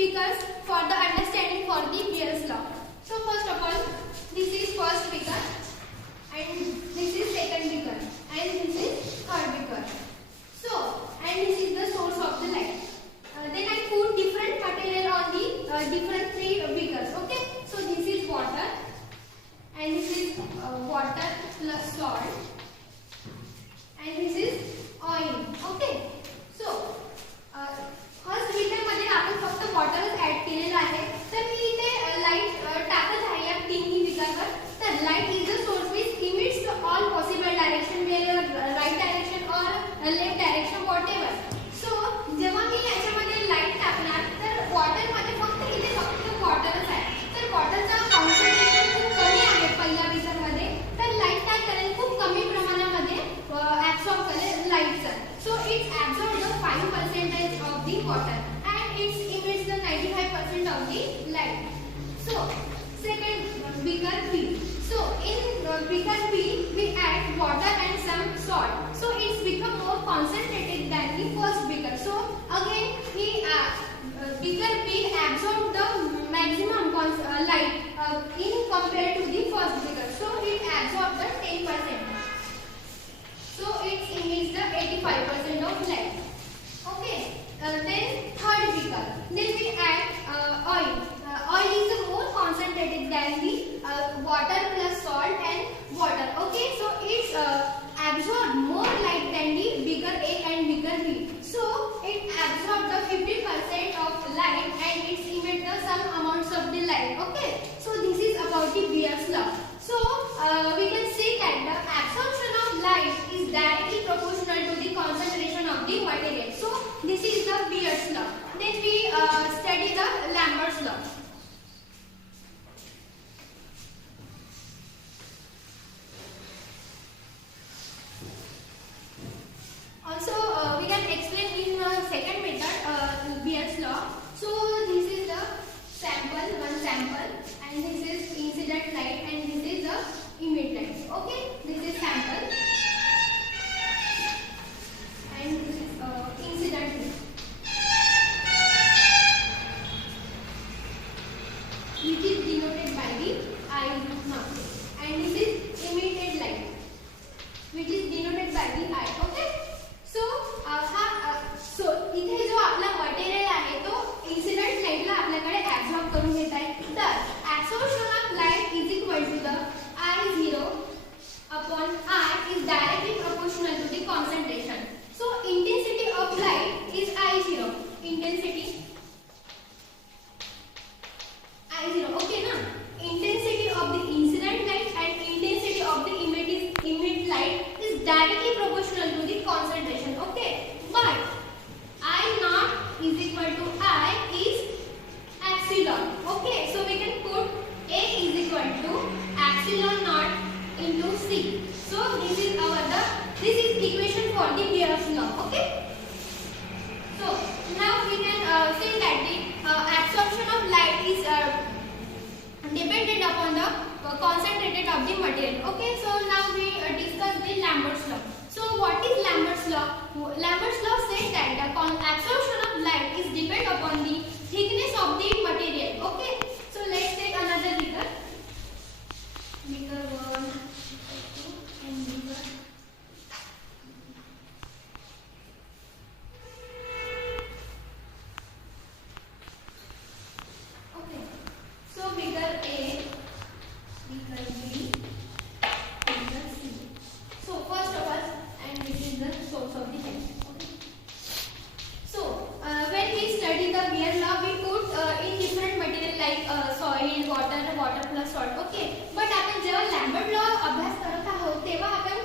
beakers for the understanding for the Beer's law. So first of all, this is first beaker, and this is second beaker, and this is third beaker. So, and this is the source of the light. Then I put different material on the different three beakers. Okay. So this is water, and this is water plus salt, and this is oil. Okay. So first beaker मध्ये आपण फक्त वॉटरच add केलेला आहे. तर मी इथे light टाकत आहे या तीनही बीकरवर. तर light is the source which emits all possible direction, where right direction और लेफ्ट डायरेक्शन व्हॉटएव्हर. सो जेव्हा मी याच्यामध्ये लाईट टाकणार तर वॉटर मध्ये फक्त वॉटरच आहे. तर वॉटरचा कॉन्सन्ट्रेशन खूप कमी आहे पहिल्या बीकर मध्ये. तर लाईट काय करेल, खूप कमी प्रमाणामध्ये ऍब्सॉर्ब करेल लाईटचा. So it absorbs the 5% of the water and it emits the 95% of the light. So second beaker B. So in beaker B we add water and some salt. So it's become more concentrated than the first beaker. So again beaker B absorbs the maximum light in compared to the first beaker. So it absorbs the 10%. So it emits the 85% of light. Okay. Then third beaker. Then we add oil. Oil is more concentrated than the water plus salt and water. Okay. So it's absorbs more light than the beaker A and beaker B. So it absorbs the 50% of light and it emits the some amounts of the light. Okay. So this is about the Beer's law. So we can see that the absorption of light is directly proportional to the concentration of the material. So this is the Beer's law. Then we study the Lambert's law. Also we can explain in second method Beer's law. So this is the sample, one sample, and this is incident light, and this is the emit light. Okay, this is sample and this is incident light, which is denoted by the I mark, and this is emitted light, which is denoted by the I. Okay. So so इथे जो आपला material आहे तो incident लाईटला आपल्याकडे absorb करून घेत आहे. तर absorption of light is equal to the I0 upon I is directly proportional to the concentration. So intensity of light is I0. Intensity I0. Okay na? Intensity of the incident light and intensity of the emit light is directly proportional to the concentration. Okay. But I naught is equal to I is epsilon. Okay. So we can put A is equal to epsilon naught into C. So this is equation for the Beer's law. Okay. So now we can say that the absorption of light is dependent upon the concentrated of the material. Okay. So now we discuss the Lambert's law. So what is Lambert's law? Lambert's law says that the absorption of light is dependent upon the thickness of the material. Okay. So let's take another beaker. Beaker 1 and beaker. Okay. So beaker A, beaker B, beaker C. So first of all, and this is the source of the light. Okay. So when we study the Beer's law, we put in different material like soil, water plus salt. Okay. But आपण जेव्हा Lambert law अभ्यास करत आहोत तेव्हा आपण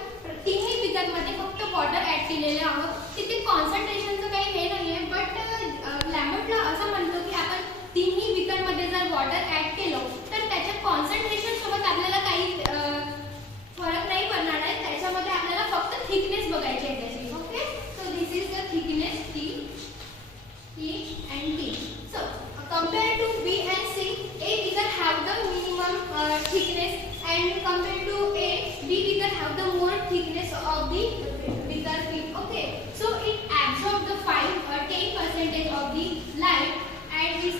तीनही beaker मध्ये फक्त वॉटर ऍड केलेले आहोत. तिथे कॉन्सन्ट्रेशनचं काही हे नाहीये. बट लॅम्बर्ट लॉ असं म्हणतो की आपण तीनही बीकर मध्ये जर वॉटर ऍड केलं तर त्याच्या कॉन्सन्ट्रेशन सोबत आपल्याला काही फरक नाही पडणार आहे. त्याच्यामध्ये आपल्याला फक्त थिकनेस बघायची आहे त्याची. Okay. So this is the thickness T and T. So compared to B and C, A beaker have the minimum thickness, and compared to A, B beaker have the more thickness of the beaker B. Okay. So it absorbs the 10% of the light and is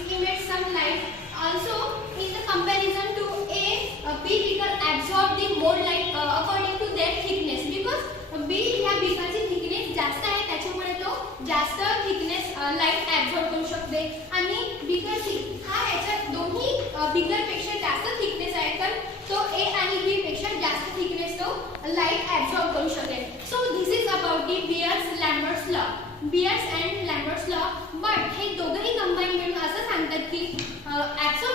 बिगर पेक्षा जास्त thickness आहे, तर तो ए आणि B पेक्षा जास्त thickness तो light absorb करू शकेल. So this is about the Beer's Lambert's law. Beer's and Lambert's law. But हे दोघंही कंबाईन मिळून असं सांगतात की ऍब्सॉर्ब